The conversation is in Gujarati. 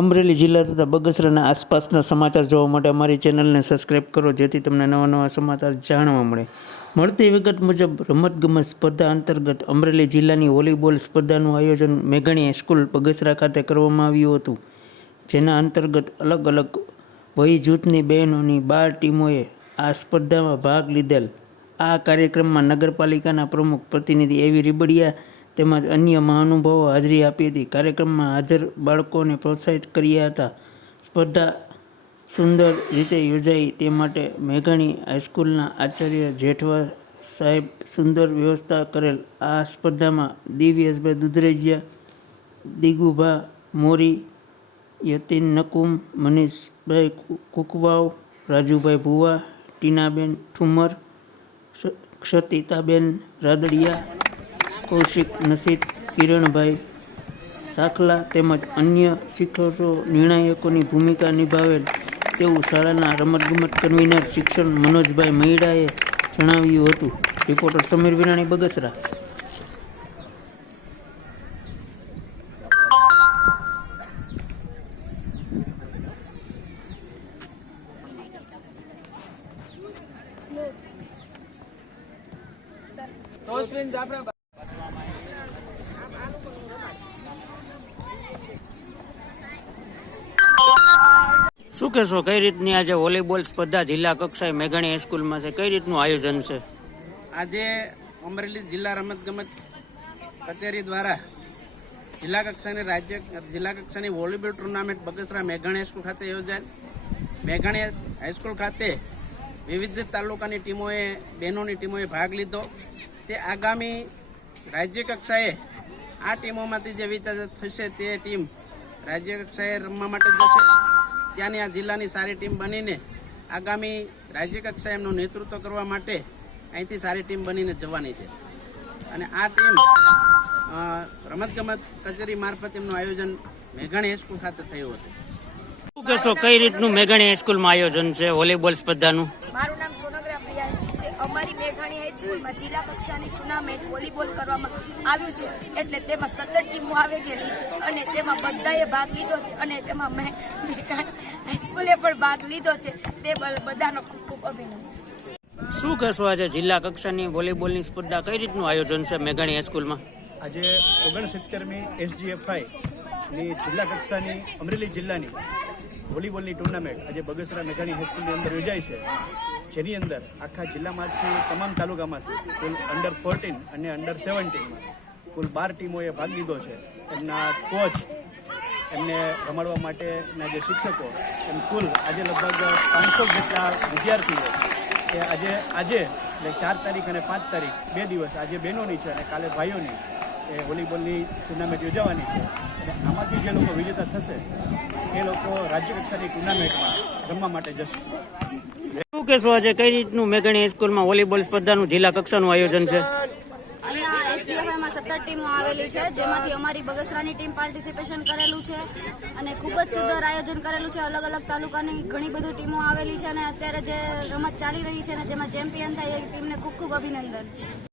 અમરેલી જિલ્લા તથા બગસરાના આસપાસના સમાચાર જોવા માટે અમારી ચેનલને સબસ્ક્રાઈબ કરો, જેથી તમને નવા નવા સમાચાર જાણવા મળે. મળતી વિગત મુજબ રમતગમત સ્પર્ધા અંતર્ગત અમરેલી જિલ્લાની વોલીબોલ સ્પર્ધાનું આયોજન મેઘાણી હાઈસ્કૂલ બગસરા ખાતે કરવામાં આવ્યું હતું. જેના અંતર્ગત અલગ અલગ વય જૂથની બહેનોની 12 ટીમોએ આ સ્પર્ધામાં ભાગ લીધેલ. આ કાર્યક્રમમાં નગરપાલિકાના પ્રમુખ પ્રતિનિધિ એવી રીબડિયા તેમજ અન્ય મહાનુભાવો હાજરી આપી હતી. કાર્યક્રમમાં હાજર બાળકોને પ્રોત્સાહિત કર્યા હતા. સ્પર્ધા સુંદર રીતે યોજાઈ તે માટે મેઘાણી હાઈસ્કૂલના આચાર્ય જેઠવા સાહેબ સુંદર વ્યવસ્થા કરેલ. આ સ્પર્ધામાં દિવ્યેશભાઈ દુધરેજિયા, દિગુભા મોરી, યતીન નકુમ, મનીષભાઈ કુકવાવ, રાજુભાઈ ભુવા, ટીનાબેન ઠુમર, ક્ષતિતાબેન રાદડિયા, કૌશિક નસીદ, કિરણભાઈ સાખલા તેમજ અન્ય શિક્ષકો નિર્ણાયકોની ભૂમિકા નિભાવેલ તેવું શાળાના રમતગમત કન્વીનર શિક્ષણ મનોજભાઈ મહિડાએ જણાવ્યું હતું. રિપોર્ટર સમીર વિરાણી, બગસરા. શું કહેશો, કઈ રીતની આજે વોલીબોલ સ્પર્ધા જિલ્લા કક્ષાએ મેઘાણી હાઈસ્કૂલમાં છે, કઈ રીતનું આયોજન છે? આજે અમરેલી જિલ્લા રમતગમત કચેરી દ્વારા જિલ્લા કક્ષાની વોલીબોલ ટુર્નામેન્ટ બગસરા મેઘાણી હાઈસ્કૂલ ખાતે યોજાયેલ. મેઘાણી હાઈસ્કૂલ ખાતે વિવિધ તાલુકાની ટીમોએ, બહેનોની ટીમોએ ભાગ લીધો. તે આગામી રાજ્ય કક્ષાએ આ ટીમોમાંથી જે વિજેતા થશે તે ટીમ રાજ્ય કક્ષાએ રમવા માટે જશે. ત્યાંની આ જિલ્લાની સારી ટીમ બનીને આગામી રાજ્ય કક્ષાએ એમનું નેતૃત્વ કરવા માટે અહીંથી સારી ટીમ બનીને જવાની છે. અને આ ટીમ રમતગમત કચેરી મારફત એમનું આયોજન મેઘાણી હાઈસ્કૂલ ખાતે થયું હતું. શું કહેશો, કઈ રીતનું મેઘાણી હાઈસ્કૂલમાં આયોજન છે વોલીબોલ સ્પર્ધાનું? મારું નામ સોનગરા પ્રિયાસી છે. અમારી મેઘાણી હાઈસ્કૂલમાં જિલ્લા કક્ષાની ટુર્નામેન્ટ વોલીબોલ કરવામાં આવ્યું છે. એટલે તેમાં 17 ટીમો આવી ગયેલી છે અને તેમાં બધાએ ભાગ લીધો છે અને તેમાં મેઘાણી હાઈસ્કૂલે પણ ભાગ લીધો છે. તે બધાનો ખૂબ ખૂબ અભિનંદન. શું કહેશો, આજે જિલ્લા કક્ષાની વોલીબોલની સ્પર્ધા કઈ રીતનું આયોજન છે મેઘાણી હાઈસ્કૂલમાં? આજે 69મી SGFI ની જિલ્લા કક્ષાની અમરેલી જિલ્લાની વોલીબોલની ટુર્નામેન્ટ આજે બગસરા મેઘાણી હાઈસ્કૂલની અંદર યોજાઈ છે. જેની અંદર આખા જિલ્લામાંથી તમામ તાલુકામાંથી કુલ અંડર 14 અને અંડર 17માં કુલ 12 ટીમોએ ભાગ લીધો છે. એમના કોચ, એમને રમાડવા માટેના જે શિક્ષકો, એમ કુલ આજે લગભગ 500 જેટલા વિદ્યાર્થીઓ એ આજે એટલે 4 તારીખ અને 5 તારીખ 2 દિવસ આજે બહેનોની છે અને કાલે ભાઈઓની એ વોલીબોલની ટુર્નામેન્ટ યોજાવાની છે. અને આમાંથી જે લોકો વિજેતા થશે એ લોકો રાજ્ય કક્ષાની ટુર્નામેન્ટમાં રમવા માટે જશે. શું કહેશો, આજે કઈ રીતનું મેઘાણી હાઈસ્કૂલમાં વોલીબોલ સ્પર્ધાનું જિલ્લા કક્ષાનું આયોજન છે? અહીંયા SGFIમાં 17 ટીમો આવેલી છે, જેમાંથી અમારી બગસરાની ટીમ પાર્ટિસિપેશન કરેલું છે અને ખૂબ જ સુંદર આયોજન કરેલું છે. અલગ અલગ તાલુકાની ઘણી બધી ટીમો આવેલી છે અને અત્યારે જે રમત ચાલી રહી છે અને જેમાં ચેમ્પિયન થાય એ ટીમને ખૂબ ખૂબ અભિનંદન.